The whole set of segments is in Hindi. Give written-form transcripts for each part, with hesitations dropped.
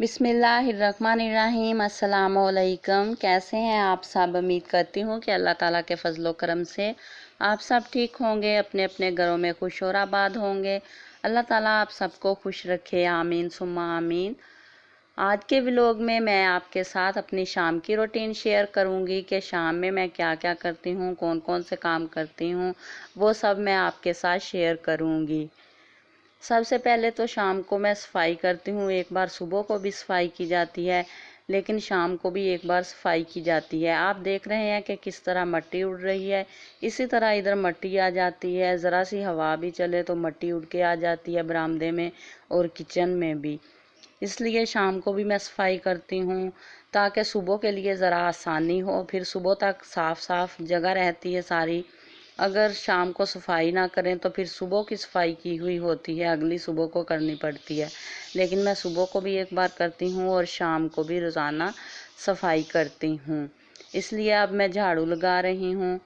बिस्मिल्लाहिर्रहमानिर्रहीम। अस्सलामुअलैकुम। कैसे हैं आप सब? उम्मीद करती हूँ कि अल्लाह ताला के फजलो करम से आप सब ठीक होंगे, अपने अपने घरों में खुश और आबाद होंगे। अल्लाह ताला आप सबको खुश रखे, आमीन सुम्मा आमीन। आज के व्लॉग में मैं आपके साथ अपनी शाम की रूटीन शेयर करूँगी कि शाम में मैं क्या क्या करती हूँ, कौन कौन से काम करती हूँ, वो सब मैं आपके साथ शेयर करूँगी। सबसे पहले तो शाम को मैं सफाई करती हूँ। एक बार सुबह को भी सफाई की जाती है, लेकिन शाम को भी एक बार सफाई की जाती है। आप देख रहे हैं कि किस तरह मिट्टी उड़ रही है। इसी तरह इधर मिट्टी आ जाती है, ज़रा सी हवा भी चले तो मिट्टी उड़ के आ जाती है बरामदे में और किचन में भी। इसलिए शाम को भी मैं सफाई करती हूँ ताकि सुबह के लिए ज़रा आसानी हो। फिर सुबह तक साफ़ साफ़ जगह रहती है सारी। अगर शाम को सफाई ना करें तो फिर सुबह की सफाई की हुई होती है, अगली सुबह को करनी पड़ती है। लेकिन मैं सुबह को भी एक बार करती हूँ और शाम को भी रोज़ाना सफाई करती हूँ। इसलिए अब मैं झाड़ू लगा रही हूँ।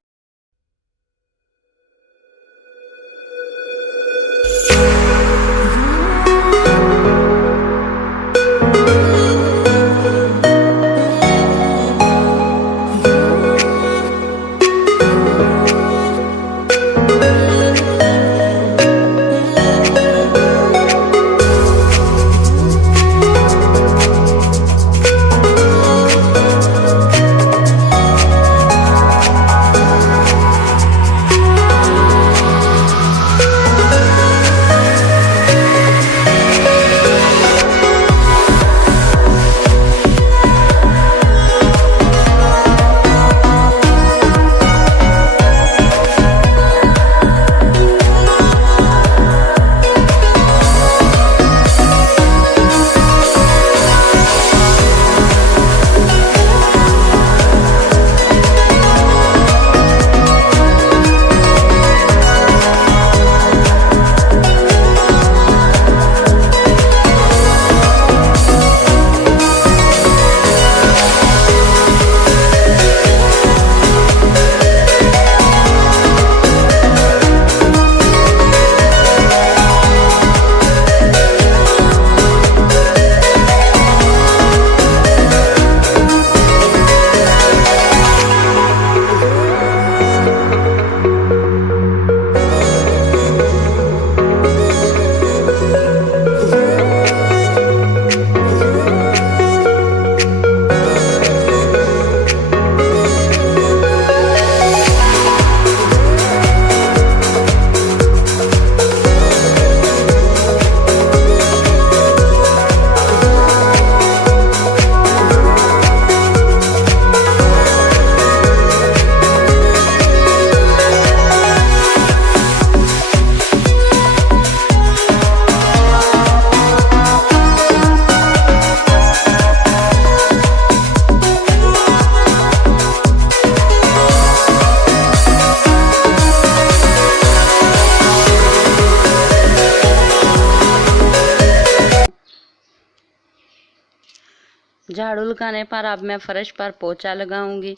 झाड़ू लगाने पर अब मैं फर्श पर पोछा लगाऊंगी।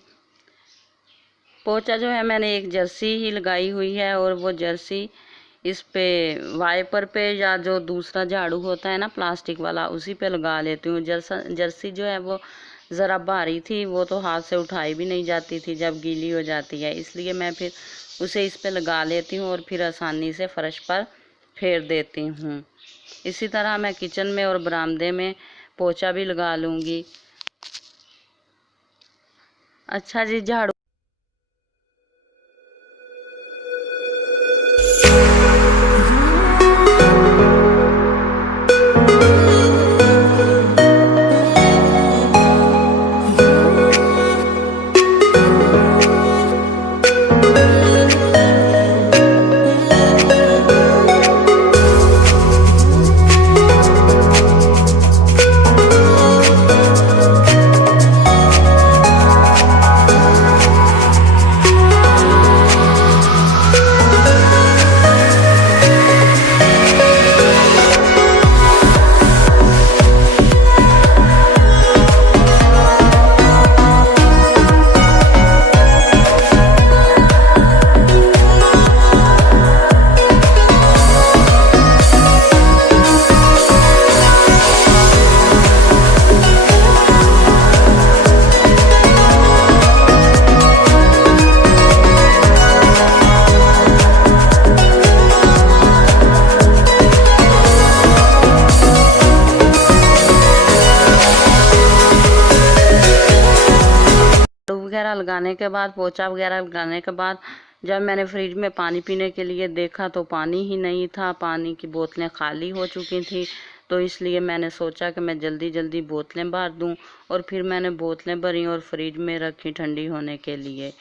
पोछा जो है मैंने एक जर्सी ही लगाई हुई है और वो जर्सी इस पे वाइपर पे या जो दूसरा झाड़ू होता है ना प्लास्टिक वाला, उसी पे लगा लेती हूँ। जर्सी जो है वो ज़रा भारी थी, वो तो हाथ से उठाई भी नहीं जाती थी जब गीली हो जाती है, इसलिए मैं फिर उसे इस पे लगा लेती हूँ और फिर आसानी से फर्श पर फेर देती हूँ। इसी तरह मैं किचन में और बरामदे में पोछा भी लगा लूँगी। अच्छा जी, झाड़ू वगैरह लगाने के बाद, पोछा वगैरह लगाने के बाद जब मैंने फ्रिज में पानी पीने के लिए देखा तो पानी ही नहीं था, पानी की बोतलें खाली हो चुकी थी। तो इसलिए मैंने सोचा कि मैं जल्दी जल्दी बोतलें भर दूं, और फिर मैंने बोतलें भरी और फ्रिज में रखी ठंडी होने के लिए।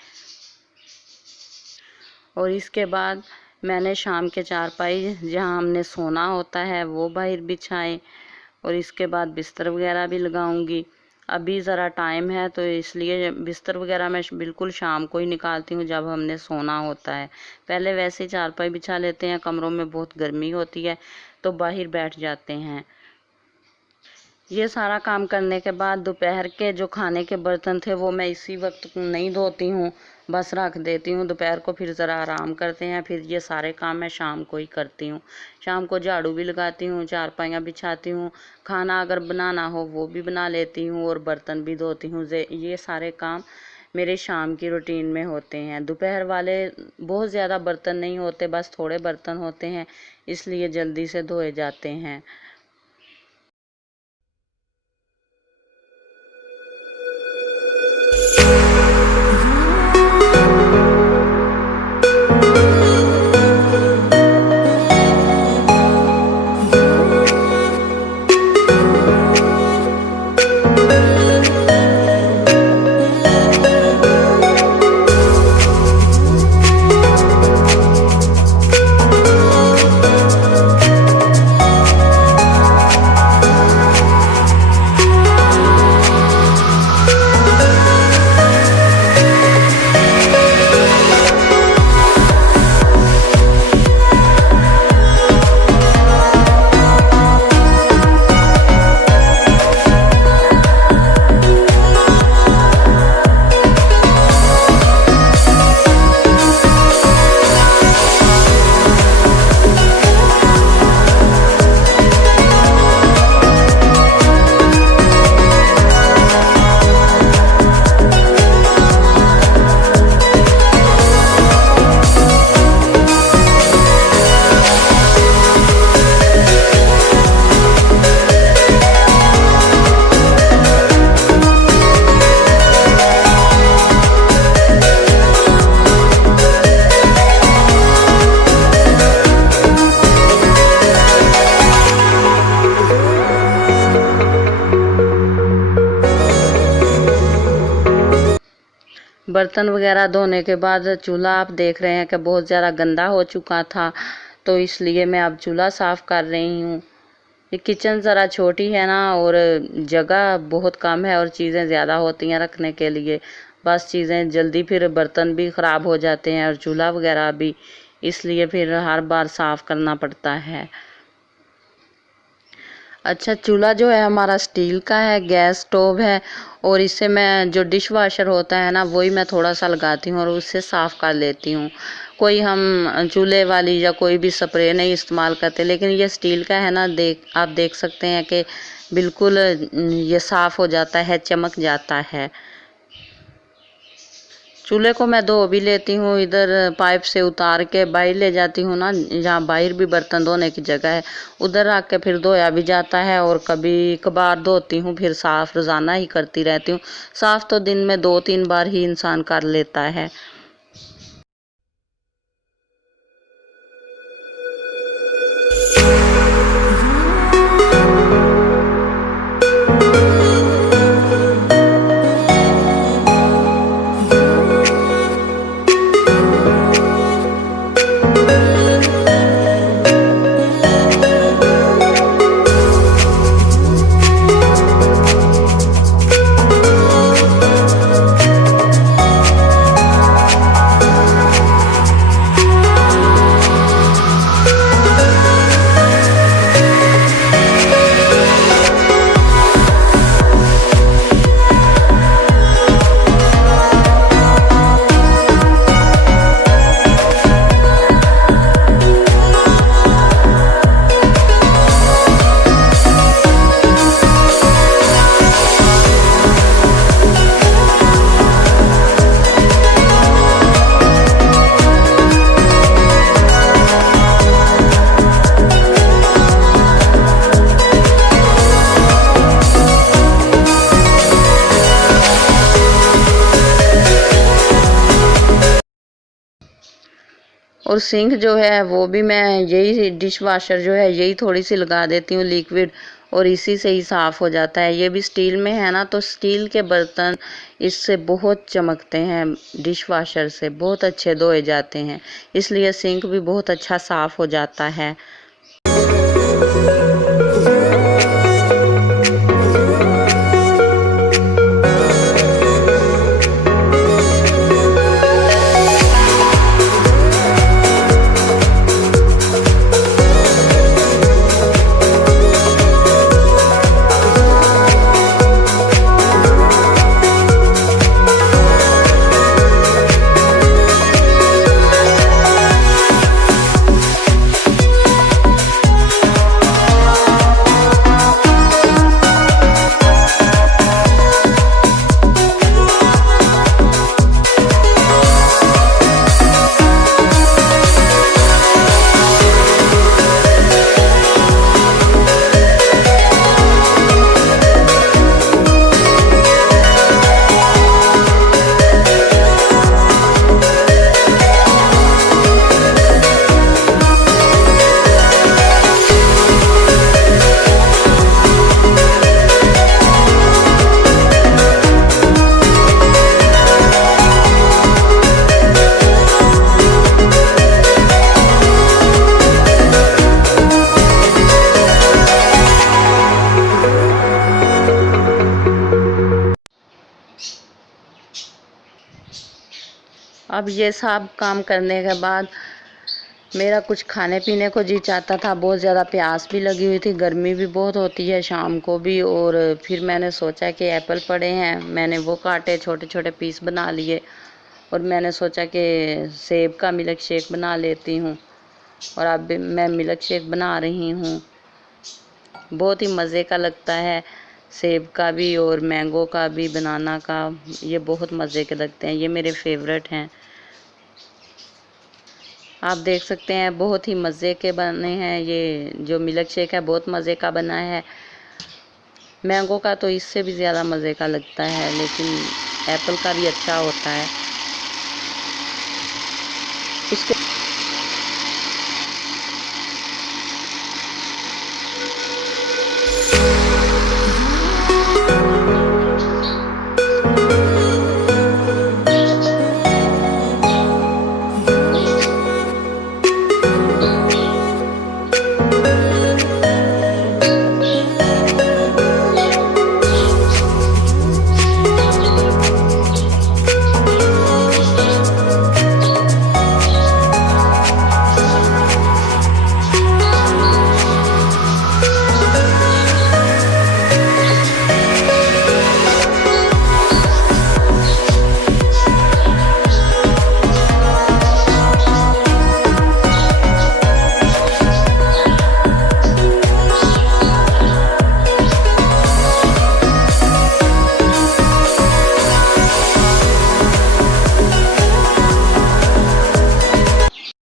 और इसके बाद मैंने शाम के चारपाई जहां हमने सोना होता है वो बाहर बिछाए, और इसके बाद बिस्तर वगैरह भी लगाऊंगी। अभी ज़रा टाइम है तो इसलिए बिस्तर वगैरह मैं बिल्कुल शाम को ही निकालती हूँ जब हमने सोना होता है। पहले वैसे ही चारपाई बिछा लेते हैं, कमरों में बहुत गर्मी होती है तो बाहर बैठ जाते हैं। ये सारा काम करने के बाद दोपहर के जो खाने के बर्तन थे वो मैं इसी वक्त नहीं धोती हूँ, बस रख देती हूँ। दोपहर को फिर ज़रा आराम करते हैं, फिर ये सारे काम मैं शाम को ही करती हूँ। शाम को झाड़ू भी लगाती हूँ, चारपाइयाँ बिछाती हूँ, खाना अगर बनाना हो वो भी बना लेती हूँ, और बर्तन भी धोती हूँ। ये सारे काम मेरे शाम की रूटीन में होते हैं। दोपहर वाले बहुत ज़्यादा बर्तन नहीं होते, बस थोड़े बर्तन होते हैं, इसलिए जल्दी से धोए जाते हैं। बर्तन वगैरह धोने के बाद चूल्हा आप देख रहे हैं कि बहुत ज़्यादा गंदा हो चुका था, तो इसलिए मैं अब चूल्हा साफ़ कर रही हूँ। ये किचन ज़रा छोटी है ना, और जगह बहुत कम है, और चीज़ें ज़्यादा होती हैं रखने के लिए, बस चीज़ें जल्दी फिर बर्तन भी ख़राब हो जाते हैं और चूल्हा वगैरह भी, इसलिए फिर हर बार साफ़ करना पड़ता है। अच्छा, चूल्हा जो है हमारा स्टील का है, गैस स्टोव है, और इससे मैं जो डिश वाशर होता है ना वही मैं थोड़ा सा लगाती हूँ और उससे साफ़ कर लेती हूँ। कोई हम चूल्हे वाली या कोई भी स्प्रे नहीं इस्तेमाल करते, लेकिन ये स्टील का है ना, आप देख सकते हैं कि बिल्कुल ये साफ़ हो जाता है, चमक जाता है। चूल्हे को मैं धो भी लेती हूँ, इधर पाइप से उतार के बाहर ले जाती हूँ ना, जहाँ बाहर भी बर्तन धोने की जगह है, उधर रख के फिर धोया भी जाता है, और कभी कभार धोती हूँ, फिर साफ़ रोज़ाना ही करती रहती हूँ। साफ़ तो दिन में 2-3 बार ही इंसान कर लेता है। और सिंक जो है वो भी मैं यही डिश वाशर जो है यही थोड़ी सी लगा देती हूँ लिक्विड, और इसी से ही साफ़ हो जाता है। ये भी स्टील में है ना, तो स्टील के बर्तन इससे बहुत चमकते हैं, डिश वाशर से बहुत अच्छे धोए जाते हैं, इसलिए सिंक भी बहुत अच्छा साफ़ हो जाता है। अब ये सब काम करने के बाद मेरा कुछ खाने पीने को जी चाहता था, बहुत ज़्यादा प्यास भी लगी हुई थी, गर्मी भी बहुत होती है शाम को भी। और फिर मैंने सोचा कि एप्पल पड़े हैं, मैंने वो काटे, छोटे छोटे पीस बना लिए, और मैंने सोचा कि सेब का मिल्क शेक बना लेती हूँ। और अब मैं मिल्क शेक बना रही हूँ, बहुत ही मज़े का लगता है, सेब का भी और मैंगो का भी, बनाना का, ये बहुत मज़े के लगते हैं, ये मेरे फेवरेट हैं। आप देख सकते हैं बहुत ही मज़े के बने हैं, ये जो मिल्क शेक है बहुत मज़े का बना है। मैंगो का तो इससे भी ज़्यादा मज़े का लगता है, लेकिन एप्पल का भी अच्छा होता है। उसके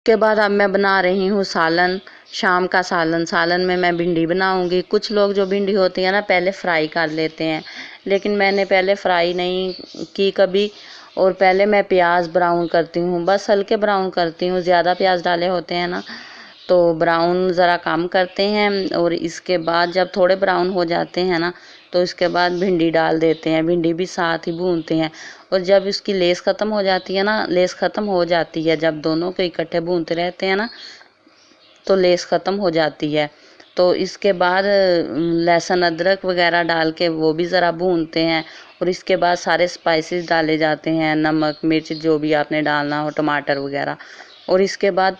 के बाद अब मैं बना रही हूँ सालन, शाम का सालन। सालन में मैं भिंडी बनाऊंगी। कुछ लोग जो भिंडी होती है ना पहले फ्राई कर लेते हैं, लेकिन मैंने पहले फ्राई नहीं की कभी, और पहले मैं प्याज ब्राउन करती हूँ, बस हल्के ब्राउन करती हूँ, ज़्यादा प्याज डाले होते हैं ना तो ब्राउन ज़रा कम करते हैं। और इसके बाद जब थोड़े ब्राउन हो जाते हैं ना तो इसके बाद भिंडी डाल देते हैं, भिंडी भी साथ ही भूनते हैं। और जब इसकी लेस ख़त्म हो जाती है ना, लेस ख़त्म हो जाती है जब दोनों को इकट्ठे भूनते रहते हैं ना तो लेस ख़त्म हो जाती है। तो इसके बाद लहसुन अदरक वगैरह डाल के वो भी ज़रा भूनते हैं, और इसके बाद सारे स्पाइसेस डाले जाते हैं, नमक मिर्च जो भी आपने डालना हो, टमाटर वगैरह। और इसके बाद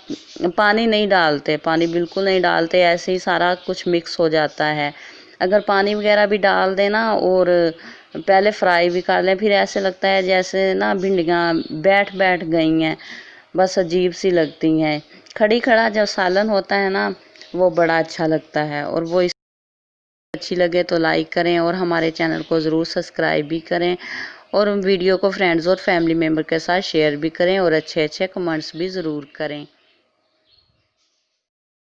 पानी नहीं डालते, पानी बिल्कुल नहीं डालते, ऐसे ही सारा कुछ मिक्स हो जाता है। अगर पानी वगैरह भी डाल देना और पहले फ्राई भी कर लें, फिर ऐसे लगता है जैसे ना भिंडियाँ बैठ बैठ गई हैं, बस अजीब सी लगती हैं। खड़ी खड़ा जब सालन होता है ना वो बड़ा अच्छा लगता है। और वो अच्छी लगे तो लाइक करें, और हमारे चैनल को ज़रूर सब्सक्राइब भी करें, और वीडियो को फ्रेंड्स और फैमिली मेम्बर के साथ शेयर भी करें, और अच्छे अच्छे कमेंट्स भी ज़रूर करें।